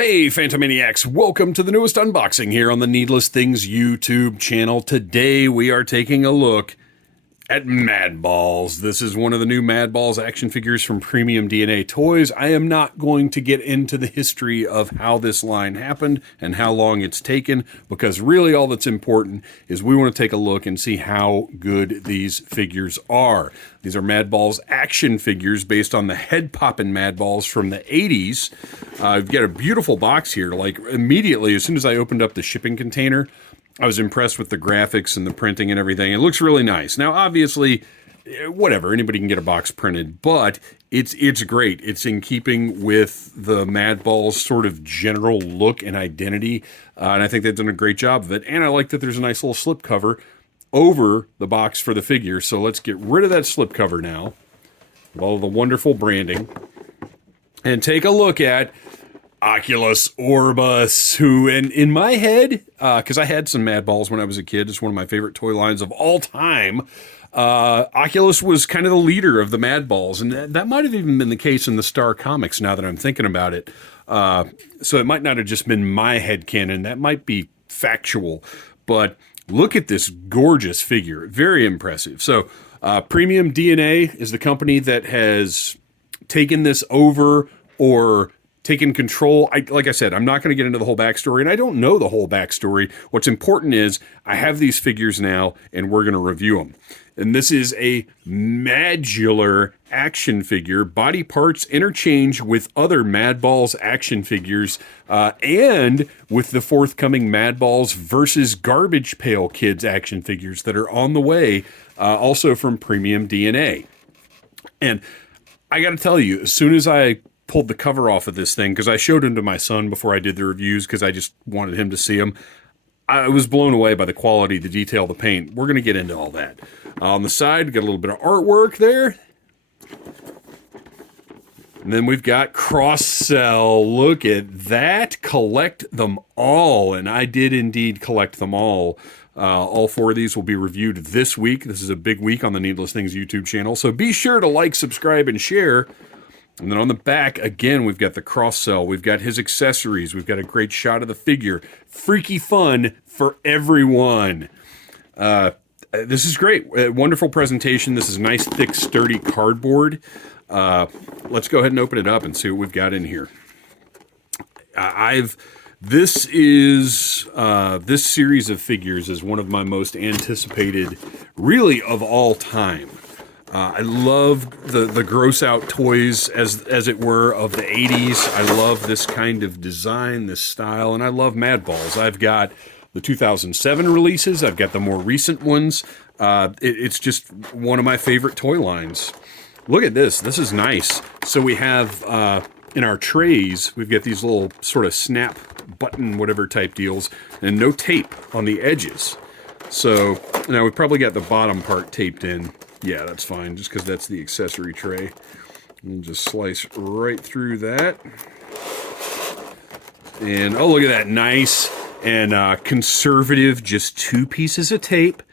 Hey, Phantomaniacs, welcome to the newest unboxing here on the Needless Things YouTube channel. Today we are taking a look at Madballs. This is one of the new Madballs action figures from Premium DNA Toys. I am not going to get into the history of how this line happened and how long it's taken, because really all that's important is we want to take a look and see how good these figures are. These are Madballs action figures based on the head-poppin' Madballs from the 80s. I've got a beautiful box here. Like, immediately, as soon as I opened up the shipping container, I was impressed with the graphics and the printing and everything. It looks really nice. Now, obviously, whatever, anybody can get a box printed, but it's great. It's in keeping with the Madballs sort of general look and identity, and I think they've done a great job of it. And I like that there's a nice little slip cover over the box for the figure. So let's get rid of that slip cover now, with all the wonderful branding, and take a look at Oculus Orbus, who, in my head, because I had some Madballs when I was a kid, it's one of my favorite toy lines of all time. Oculus was kind of the leader of the Madballs, and that might have even been the case in the Star Comics, now that I'm thinking about it. So it might not have just been my headcanon, that might be factual, but look at this gorgeous figure, very impressive. So Premium DNA is the company that has taken this over, or taken control. Like I said, I'm not going to get into the whole backstory, and I don't know the whole backstory. What's important is I have these figures now, and we're going to review them. And this is a MADular action figure. Body parts interchange with other Madballs action figures, and with the forthcoming Madballs versus Garbage Pail Kids action figures that are on the way, also from Premium DNA. And I got to tell you, as soon as I pulled the cover off of this thing, because I showed him to my son before I did the reviews, because I just wanted him to see them, I was blown away by the quality, the detail, the paint. We're going to get into all that. On the side, got a little bit of artwork there. And then we've got cross-sell. Look at that. Collect them all. And I did indeed collect them all. All four of these will be reviewed this week. This is a big week on the Needless Things YouTube channel. So be sure to like, subscribe, and share. And then on the back, again, we've got the cross-sell. We've got his accessories. We've got a great shot of the figure. Freaky fun for everyone. This is great. Wonderful presentation. This is nice, thick, sturdy cardboard. Let's go ahead and open it up and see what we've got in here. This series of figures is one of my most anticipated, really, of all time. I love the gross out toys, as it were, of the 80s. I love this kind of design, this style, and I love Madballs. I've got the 2007 releases. I've got the more recent ones. It's just one of my favorite toy lines. Look at this. This is nice. So we have, in our trays, we've got these little sort of snap button whatever type deals, and no tape on the edges. So now we've probably got the bottom part taped in. Yeah, that's fine, just because that's the accessory tray. We'll just slice right through that. And, oh, look at that, nice and conservative, just 2 pieces of tape.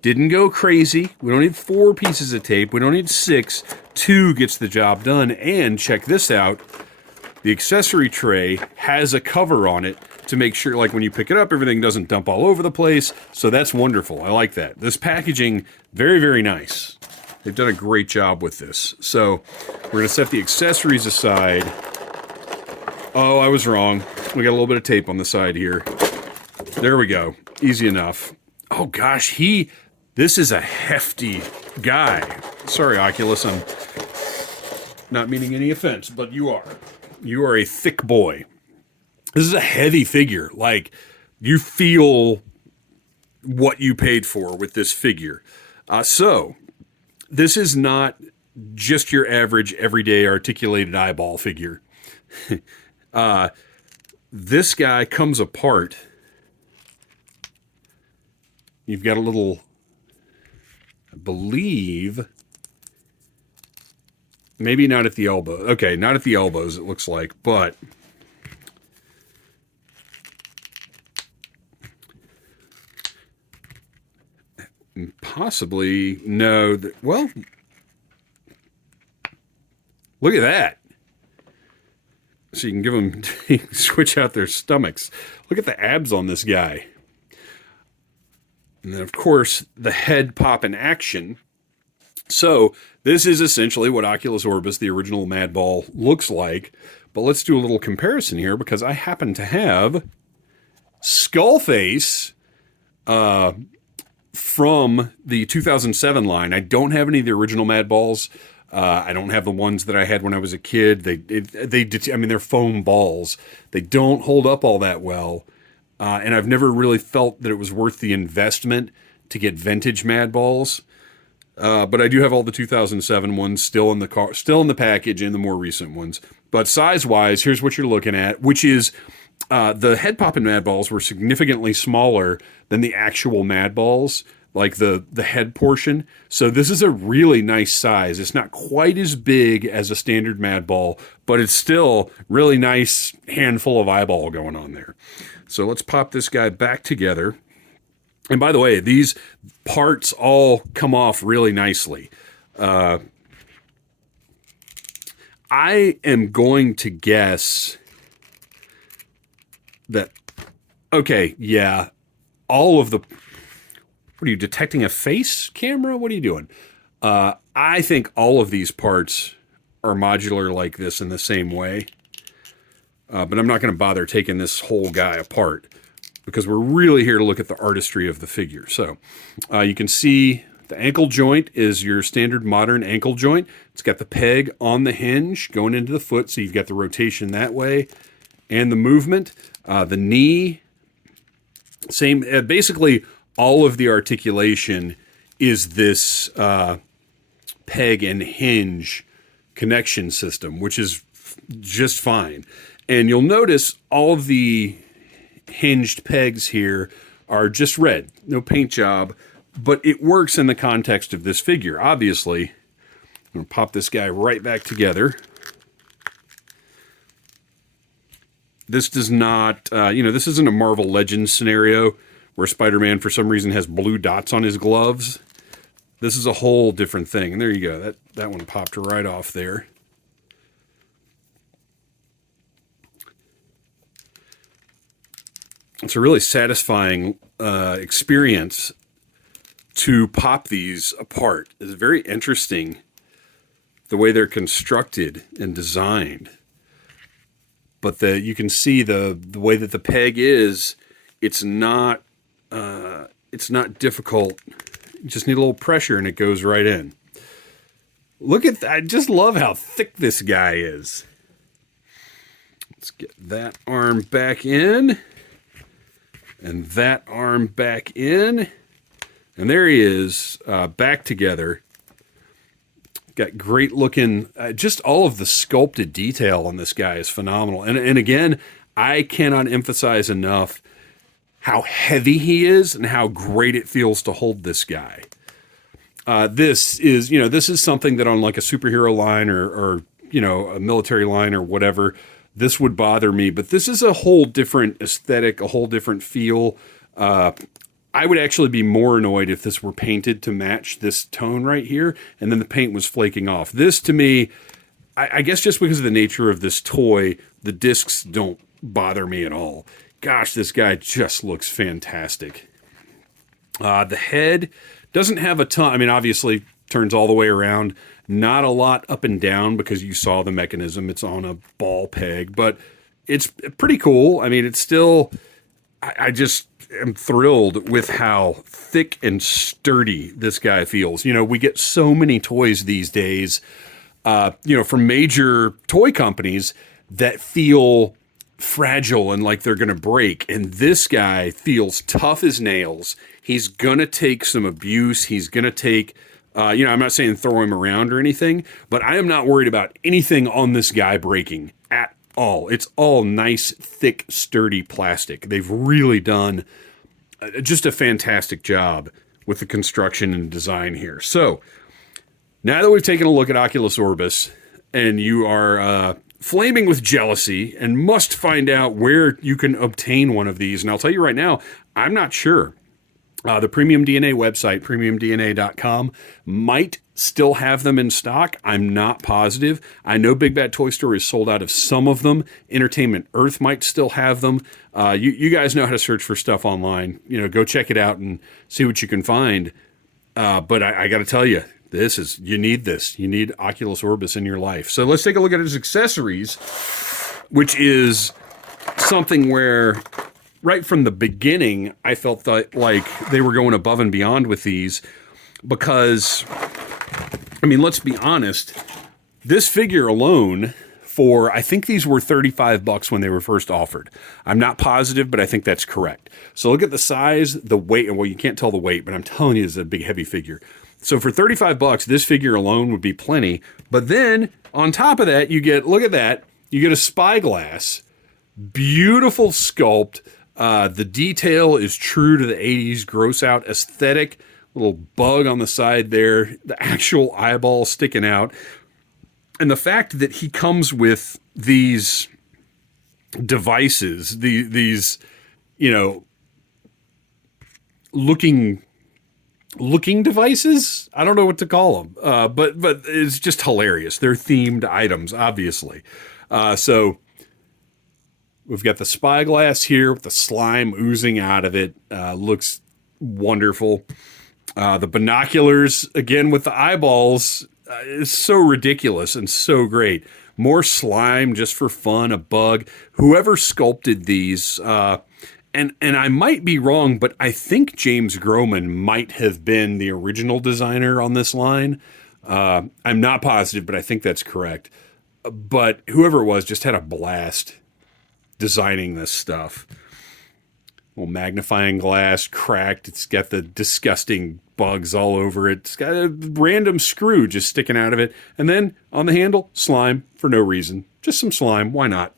Didn't go crazy. We don't need 4 pieces of tape. We don't need 6. 2 gets the job done. And check this out. The accessory tray has a cover on it to make sure, like, when you pick it up, everything doesn't dump all over the place. So that's wonderful. I like that. This packaging, very, very nice. They've done a great job with this. So we're going to set the accessories aside. Oh, I was wrong. We got a little bit of tape on the side here. There we go. Easy enough. Oh, gosh, this is a hefty guy. Sorry, Oculus, I'm not meaning any offense, but you are. You are a thick boy. This is a heavy figure. Like, you feel what you paid for with this figure. So, this is not just your average, everyday, articulated eyeball figure. This guy comes apart. You've got a little, I believe, maybe not at the elbow. Okay, not at the elbows, it looks like, but possibly, no. Well, look at that. So you can give them, you can switch out their stomachs. Look at the abs on this guy. And then, of course, the head pop in action. So this is essentially what Oculus Orbus, the original Madball, looks like. But let's do a little comparison here because I happen to have Skullface from the 2007 line. I don't have any of the original Madballs. I don't have the ones that I had when I was a kid. They're foam balls. They don't hold up all that well. And I've never really felt that it was worth the investment to get vintage Madballs. But I do have all the 2007 ones still in the package, and the more recent ones. But size-wise, here's what you're looking at, which is the head popping Madballs were significantly smaller than the actual Madballs, like the head portion. So this is a really nice size. It's not quite as big as a standard Madball, but it's still really nice handful of eyeball going on there. So let's pop this guy back together. And by the way, these parts all come off really nicely. I am going to guess that, okay, yeah, all of the, what are you, detecting a face camera? What are you doing? I think all of these parts are modular like this in the same way. But I'm not going to bother taking this whole guy apart because we're really here to look at the artistry of the figure. So you can see the ankle joint is your standard modern ankle joint. It's got the peg on the hinge going into the foot, so you've got the rotation that way and the movement. The knee, same. Basically, all of the articulation is this peg and hinge connection system, which is just fine. And you'll notice all of the hinged pegs here are just red, no paint job, but it works in the context of this figure. Obviously, I'm going to pop this guy right back together. This does not, this isn't a Marvel Legends scenario where Spider-Man for some reason has blue dots on his gloves. This is a whole different thing. And there you go. That one popped right off there. It's a really satisfying experience to pop these apart. It's very interesting the way they're constructed and designed. But you can see the way that the peg is, it's not difficult. You just need a little pressure and it goes right in. Look at that. I just love how thick this guy is. Let's get that arm back in. And that arm back in. And there he is, back together. Got great looking, just all of the sculpted detail on this guy is phenomenal. And again, I cannot emphasize enough how heavy he is and how great it feels to hold this guy. This is something that on like a superhero line or a military line or whatever, this would bother me. But this is a whole different aesthetic, a whole different feel. I would actually be more annoyed if this were painted to match this tone right here, and then the paint was flaking off. This, to me, I guess just because of the nature of this toy, the discs don't bother me at all. Gosh, this guy just looks fantastic. The head doesn't have a ton. I mean, obviously, turns all the way around. Not a lot up and down because you saw the mechanism. It's on a ball peg, but it's pretty cool. I mean, it's still... I just am thrilled with how thick and sturdy this guy feels. We get so many toys these days, from major toy companies that feel fragile and like they're going to break. And this guy feels tough as nails. He's going to take some abuse. He's going to take, I'm not saying throw him around or anything, but I am not worried about anything on this guy breaking at all. It's all nice, thick, sturdy plastic. They've really done just a fantastic job with the construction and design here. So now that we've taken a look at Oculus Orbus and you are flaming with jealousy and must find out where you can obtain one of these, and I'll tell you right now, I'm not sure. The Premium DNA website, premiumdna.com, might still have them in stock. I'm not positive. I know Big Bad Toy Store is sold out of some of them. Entertainment Earth might still have them. You guys know how to search for stuff online. Go check it out and see what you can find. But I got to tell you, you need this. You need Oculus Orbus in your life. So let's take a look at his accessories, which is something where right from the beginning, I felt like they were going above and beyond with these because, let's be honest, this figure alone I think these were $35 when they were first offered. I'm not positive, but I think that's correct. So look at the size, the weight, and well, you can't tell the weight, but I'm telling you, it's a big, heavy figure. So for $35, this figure alone would be plenty. But then on top of that, look at that, you get a spyglass, beautiful sculpt. The detail is true to the 80s gross out aesthetic. Little bug on the side there, the actual eyeball sticking out. And the fact that he comes with these devices, these looking devices. I don't know what to call them, but it's just hilarious. They're themed items, obviously. So we've got the spyglass here with the slime oozing out of it. Looks wonderful. The binoculars, again, with the eyeballs, is so ridiculous and so great. More slime just for fun, a bug. Whoever sculpted these, and I might be wrong, but I think James Groman might have been the original designer on this line. I'm not positive, but I think that's correct. But whoever it was just had a blast designing this stuff. Well, magnifying glass, cracked. It's got the disgusting bugs all over it. It's got a random screw just sticking out of it. And then on the handle, slime for no reason. Just some slime. Why not?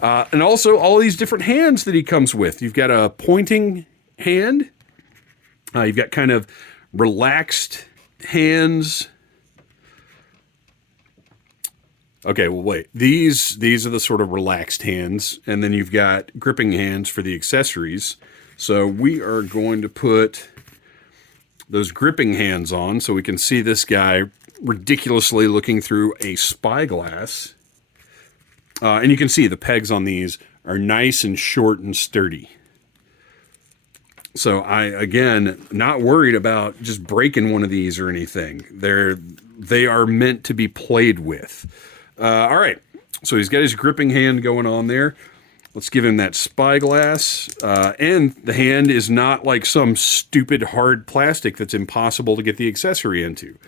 And also all these different hands that he comes with. You've got a pointing hand. You've got kind of relaxed hands. Okay, well, wait. These are the sort of relaxed hands. And then you've got gripping hands for the accessories. So we are going to put those gripping hands on so we can see this guy ridiculously looking through a spyglass. And you can see the pegs on these are nice and short and sturdy. So again, not worried about just breaking one of these or anything. They are meant to be played with. All right, so he's got his gripping hand going on there. Let's give him that spyglass. And the hand is not like some stupid hard plastic that's impossible to get the accessory into.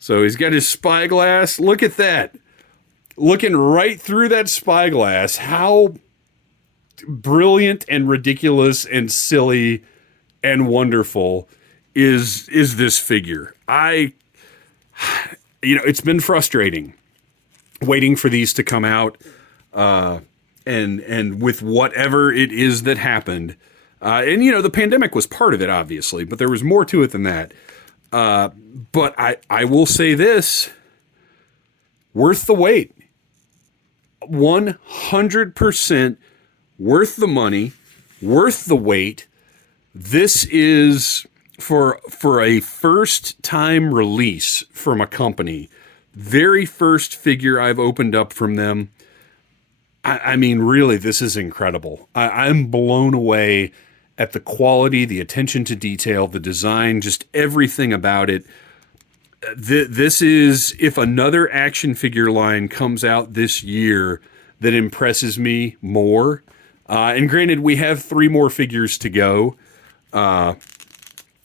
So he's got his spyglass. Look at that. Looking right through that spyglass. How brilliant and ridiculous and silly and wonderful is this figure. It's been frustrating waiting for these to come out, and with whatever it is that happened, and the pandemic was part of it, obviously, but there was more to it than that. But I will say this: worth the wait, 100% worth the money, worth the wait. This is for a first time release from a company. Very first figure I've opened up from them. I mean, really, this is incredible. I'm blown away at the quality, the attention to detail, the design, just everything about it. This is, if another action figure line comes out this year that impresses me more, and granted, we have 3 more figures to go,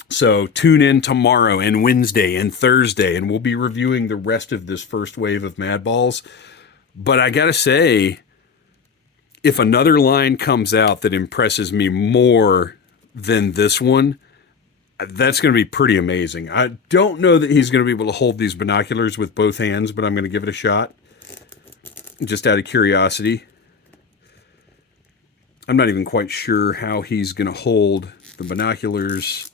so tune in tomorrow and Wednesday and Thursday, and we'll be reviewing the rest of this first wave of Madballs. But I gotta say, if another line comes out that impresses me more than this one, that's going to be pretty amazing. I don't know that he's going to be able to hold these binoculars with both hands, but I'm going to give it a shot, just out of curiosity. I'm not even quite sure how he's going to hold the binoculars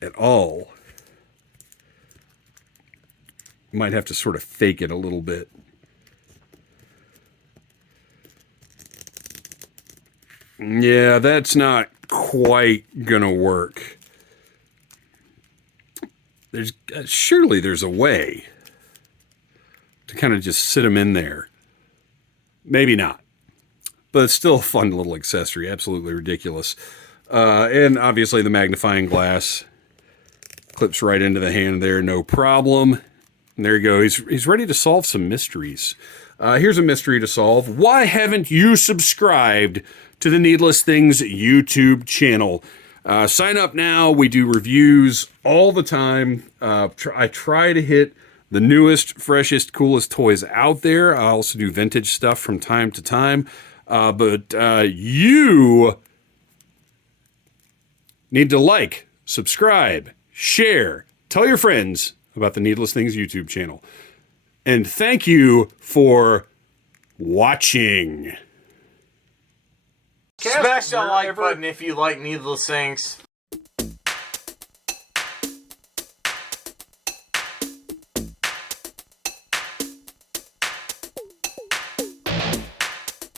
at all. Might have to sort of fake it a little bit. Yeah, that's not quite gonna work. Surely there's a way to kind of just sit them in there. Maybe not, but it's still a fun little accessory. Absolutely ridiculous. And obviously the magnifying glass clips right into the hand there, no problem. And there you go. He's ready to solve some mysteries. Here's a mystery to solve. Why haven't you subscribed to the Needless Things YouTube channel? Sign up now. We do reviews all the time. I try to hit the newest, freshest, coolest toys out there. I also do vintage stuff from time to time. But you need to like, subscribe, share, tell your friends about the Needless Things YouTube channel. And thank you for watching. Smash that like button if you like Needless Things.